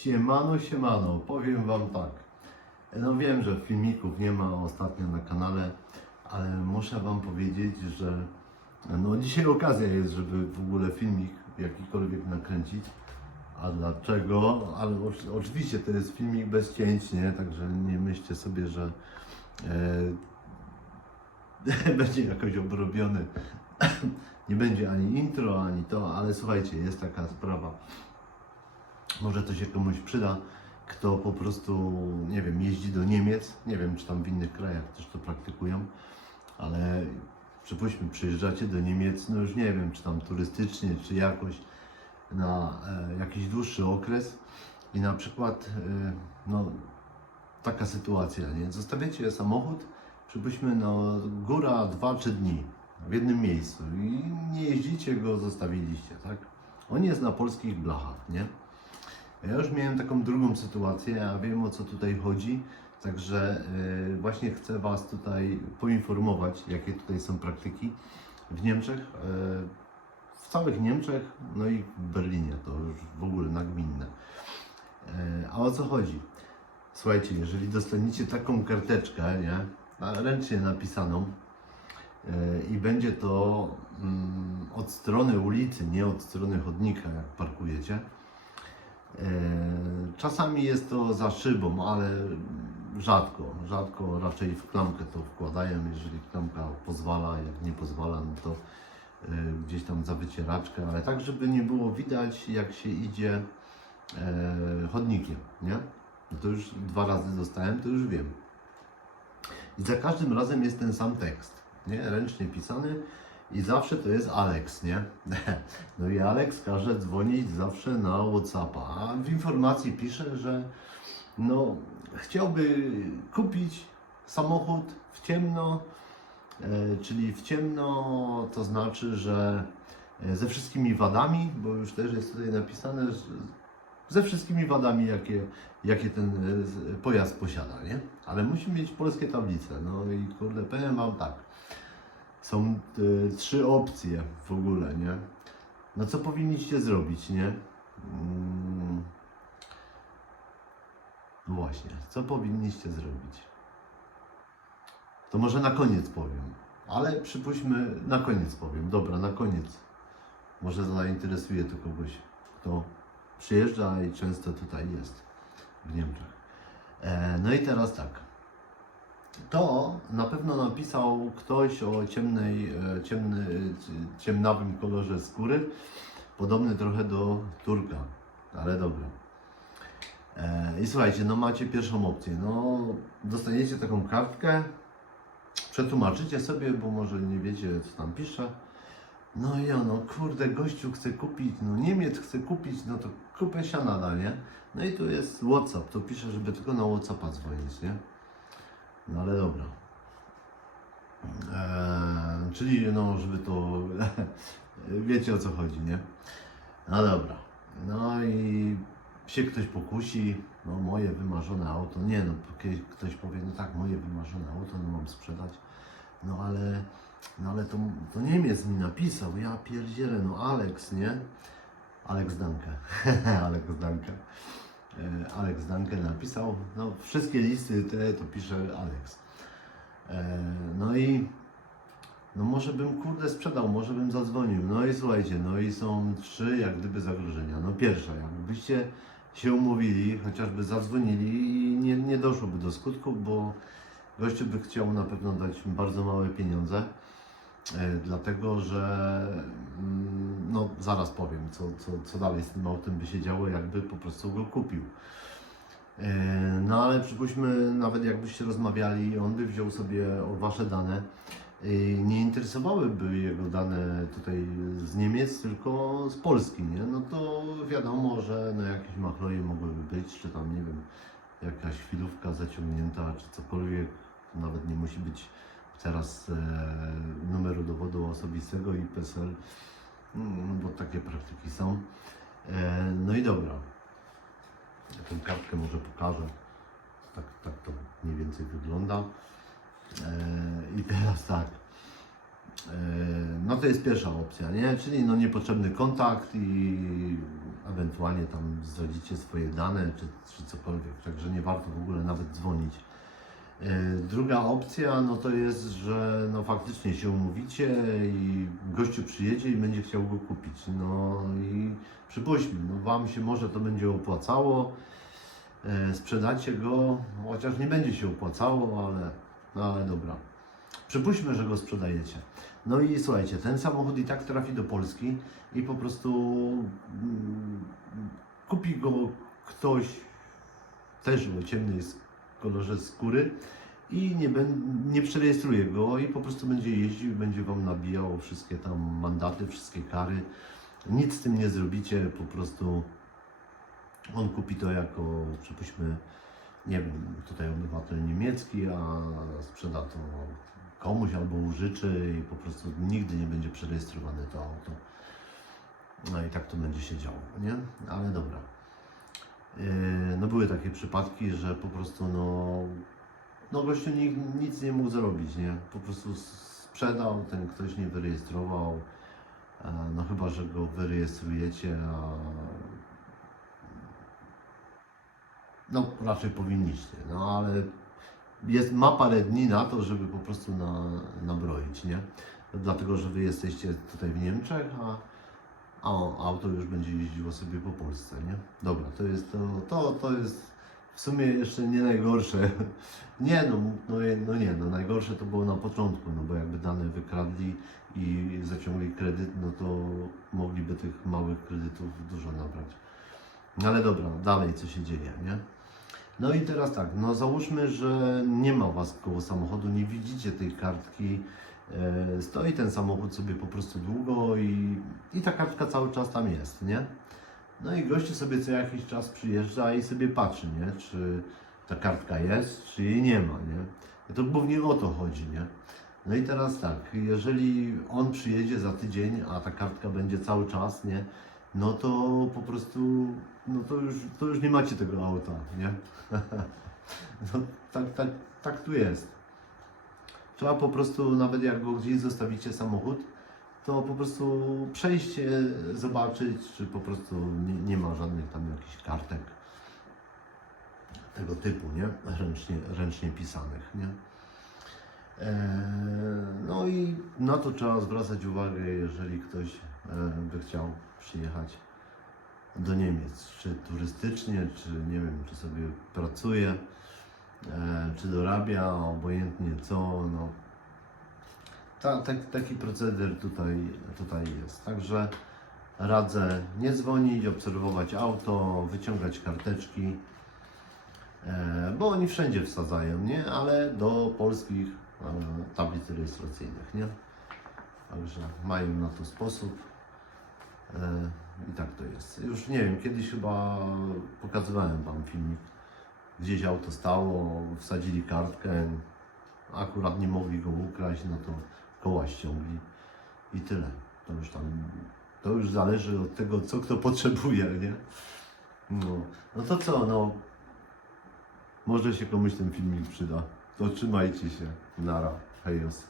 Siemano, siemano, powiem Wam tak. No wiem, że filmików nie ma ostatnio na kanale, ale muszę Wam powiedzieć, że no dzisiaj okazja jest, żeby w ogóle filmik jakikolwiek nakręcić. A dlaczego? Ale oczy- oczywiście to jest filmik bez cięć, nie? Także nie myślcie sobie, że e, będzie jakoś obrobiony. nie będzie ani intro, ani to, ale słuchajcie, jest taka sprawa. Może to się komuś przyda, kto po prostu, nie wiem, jeździ do Niemiec. Nie wiem, czy tam w innych krajach też to praktykują, ale przypuśćmy, przyjeżdżacie do Niemiec, no już nie wiem, czy tam turystycznie, czy jakoś na e, jakiś dłuższy okres i na przykład, e, no, taka sytuacja, nie? Zostawiacie samochód, przypuśćmy, no, góra 2-3 dni w jednym miejscu i nie jeździcie go, zostawiliście, tak? On jest na polskich blachach, nie? Ja już miałem taką drugą sytuację, ja wiem o co tutaj chodzi, także y, właśnie chcę Was tutaj poinformować, jakie tutaj są praktyki w Niemczech, y, w całych Niemczech, no i w Berlinie, to już w ogóle nagminne. Y, a o co chodzi? Słuchajcie, jeżeli dostaniecie taką karteczkę, nie, a ręcznie napisaną, i będzie to mm, od strony ulicy, nie od strony chodnika, jak parkujecie, Czasami jest to za szybą, ale rzadko, rzadko raczej w klamkę to wkładają, jeżeli klamka pozwala, jak nie pozwala, no to e, gdzieś tam za wycieraczkę, ale tak, żeby nie było widać, jak się idzie e, chodnikiem, nie? No to już dwa razy dostałem, to już wiem. I za każdym razem jest ten sam tekst, nie? Ręcznie pisany i zawsze to jest Alex, nie? No i Alex każe dzwonić zawsze na Whatsappa, a w informacji pisze, że no, chciałby kupić samochód w ciemno, e, czyli w ciemno to znaczy, że e, ze wszystkimi wadami, bo już też jest tutaj napisane, ze wszystkimi wadami, jakie, jakie ten e, pojazd posiada, nie? Ale musi mieć polskie tablice. No i kurde, powiem Wam tak. Są e, trzy opcje w ogóle, nie? No co powinniście zrobić, nie? Mm. No właśnie, co powinniście zrobić? To może na koniec powiem, ale przypuśćmy, na koniec powiem. Dobra, na koniec. Może zainteresuje to kogoś, kto przyjeżdża i często tutaj jest w Niemczech. E, no i teraz tak. To na pewno napisał ktoś o ciemnej, e, ciemny, cie- ciemnawym kolorze skóry, podobny trochę do Turka, ale dobra. E, I słuchajcie, no macie pierwszą opcję. No, dostaniecie taką kartkę, przetłumaczycie sobie, bo może nie wiecie, co tam pisze. No i ono, kurde, gościu chce kupić, no Niemiec chce kupić, no to kupę siana da, nie? No i tu jest WhatsApp, to pisze, żeby tylko na WhatsAppa dzwonić, nie? No ale dobra. Eee, czyli no, żeby to wiecie o co chodzi, nie? No dobra. No i się ktoś pokusi, no moje wymarzone auto, nie no, ktoś powie, no tak, moje wymarzone auto, no mam sprzedać, no ale, no ale to, to Niemiec mi napisał, ja pierdzielę, no Alex, nie? Alex Danke, Alex Danke. E, Alex Danke napisał, no wszystkie listy te to pisze Alex. E, No i no może bym kurde sprzedał, może bym zadzwonił. No i słuchajcie, no i są trzy jak gdyby zagrożenia. No pierwsza, jakbyście się umówili, chociażby zadzwonili i nie, nie doszłoby do skutków, bo gościu by chciał na pewno dać bardzo małe pieniądze. E, dlatego, że mm, no zaraz powiem, co, co, co dalej z tym autem by się działo, jakby po prostu go kupił. E, No ale przypuśćmy, nawet jakbyście rozmawiali, on by wziął sobie wasze dane. i Nie interesowałyby jego dane tutaj z Niemiec, tylko z Polski, nie? No to wiadomo, że no jakieś machloje mogłyby być, czy tam nie wiem, jakaś chwilówka zaciągnięta, czy cokolwiek. Nawet nie musi być teraz e, numeru dowodu osobistego i PESEL, mm, bo takie praktyki są. E, no i dobra. Ja tę kartkę może pokażę. Tak, tak to mniej więcej wygląda. E, I teraz tak. no to jest pierwsza opcja, nie? Czyli no niepotrzebny kontakt i ewentualnie tam zdradzicie swoje dane czy, czy cokolwiek, także nie warto w ogóle nawet dzwonić. E, Druga opcja no to jest, że no faktycznie się umówicie i gościu przyjedzie i będzie chciał go kupić. No i przypuśćmy, no Wam się może to będzie opłacało, e, sprzedacie go, chociaż nie będzie się opłacało, ale, no ale dobra. Przypuśćmy, że go sprzedajecie. No i słuchajcie, ten samochód i tak trafi do Polski i po prostu mm, kupi go ktoś też o ciemnej sk- kolorze skóry i nie, nie przerejestruje go i po prostu będzie jeździł, będzie Wam nabijał wszystkie tam mandaty, wszystkie kary. Nic z tym nie zrobicie, po prostu on kupi to jako, przypuśćmy, nie wiem, tutaj obywatel niemiecki, a sprzeda to komuś albo użyczy i po prostu nigdy nie będzie przerejestrowane to auto. No i tak to będzie się działo, nie? Ale dobra. Yy, No były takie przypadki, że po prostu no, no gościu ni, nic nie mógł zrobić, nie? Po prostu sprzedał, ten ktoś nie wyrejestrował. No chyba, że go wyrejestrujecie, a no raczej powinniście, no ale jest, ma parę dni na to, żeby po prostu na, nabroić, nie? Dlatego, że Wy jesteście tutaj w Niemczech, a, a auto już będzie jeździło sobie po Polsce, nie? Dobra, to jest, to, to, to jest w sumie jeszcze nie najgorsze. Nie no, no, no nie, no najgorsze to było na początku, no bo jakby dane wykradli i zaciągli kredyt, no to mogliby tych małych kredytów dużo nabrać. No ale dobra, dalej co się dzieje, nie? No i teraz tak, no załóżmy, że nie ma Was koło samochodu, nie widzicie tej kartki, stoi ten samochód sobie po prostu długo i, i ta kartka cały czas tam jest, nie? No i gościu sobie co jakiś czas przyjeżdża i sobie patrzy, nie? Czy ta kartka jest, czy jej nie ma, nie? To głównie o to chodzi, nie? No i teraz tak, jeżeli on przyjedzie za tydzień, a ta kartka będzie cały czas, nie? No to po prostu, no to już, to już nie macie tego auta, nie? No, tak, tak, tak tu jest. Trzeba po prostu, nawet jak go gdzieś zostawicie samochód, to po prostu przejść, e, zobaczyć, czy po prostu nie, nie ma żadnych tam jakichś kartek tego typu, nie? Ręcznie, ręcznie pisanych, nie? E, No i na to trzeba zwracać uwagę, jeżeli ktoś e, by chciał przyjechać do Niemiec, czy turystycznie, czy nie wiem, czy sobie pracuje, czy dorabia, obojętnie co, no. Ta, tak, taki proceder tutaj, tutaj jest. Także radzę nie dzwonić, obserwować auto, wyciągać karteczki, e, bo oni wszędzie wsadzają, nie? Ale do polskich e, tablic rejestracyjnych, nie? Także mają na to sposób. E, I tak to jest. Już nie wiem, kiedyś chyba pokazywałem Wam filmik. Gdzieś auto stało, wsadzili kartkę, akurat nie mogli go ukraść, no to koła ściągli i tyle. To już tam, to już zależy od tego, co kto potrzebuje, nie? No, no to co, no, może się komuś ten filmik przyda. To trzymajcie się. Nara. Hejos.